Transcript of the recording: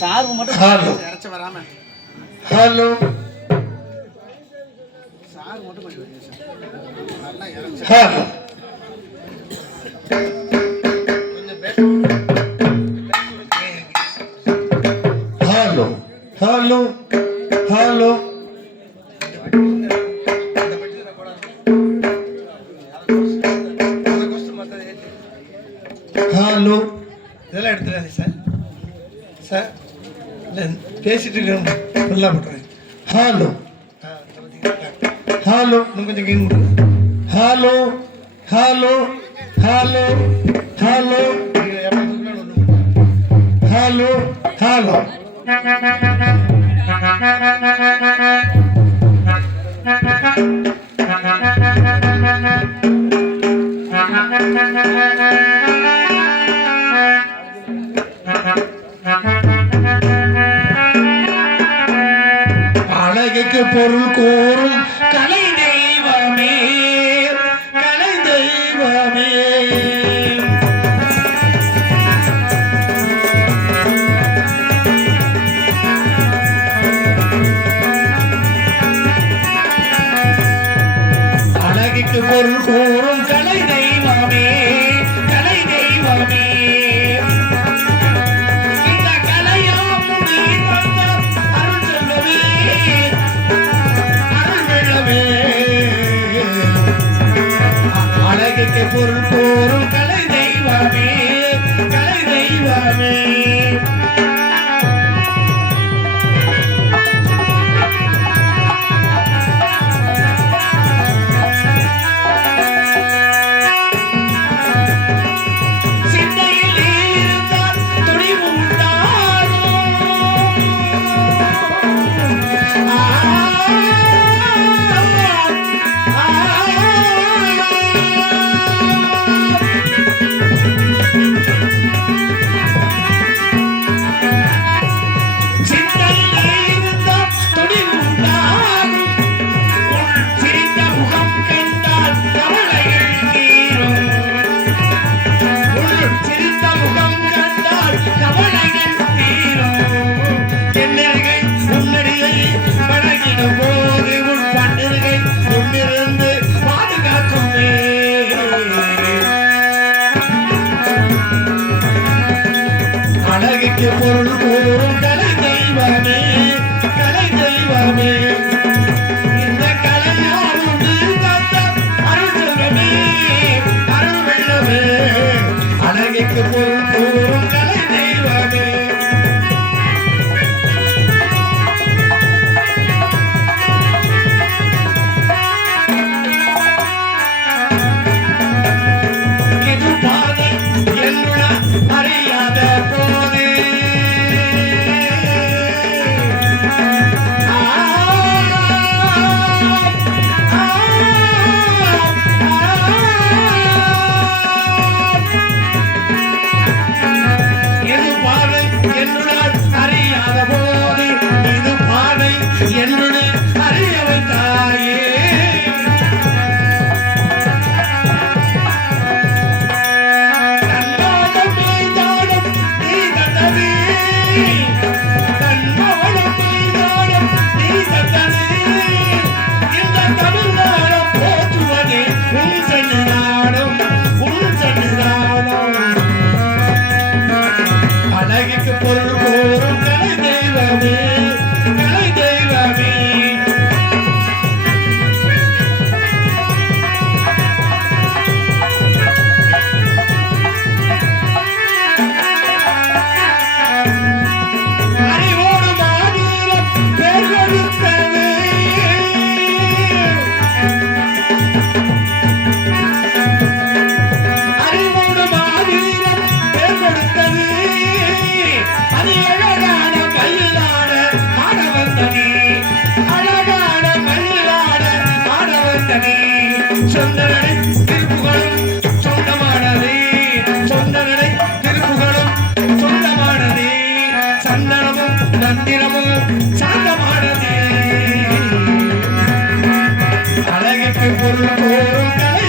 சார்பு மட்டும் இறச்சி வராம ஹலோ. சார்பு மட்டும் கொஞ்சம் வைங்க சார் நல்லா இறச்சி. ஹலோ. ஹலோ. ஹலோ. இதெல்லாம் எடுத்துடாதீங்க சார். சார் இல்லை பேசிகிட்டு இருக்கேன் நல்லா பண்ணுறேன் ஹலோ ஹலோ இன்னும் கொஞ்சம் கேங்க hello hello hello hello hello hello பொருள் கூறும் கலை தெய்வமே கலை தெய்வமே. அழகிக்கு பொருள் கூறும் por un poco. de que. சொந்தனடை திருப்புகழும் சொந்தமானதே. சொந்தனடை திருப்புகழும் சொந்தமானதே. சந்தனமும் மந்திரமும் சாந்தமானதே. அழகுக்கு பொருள் போரும்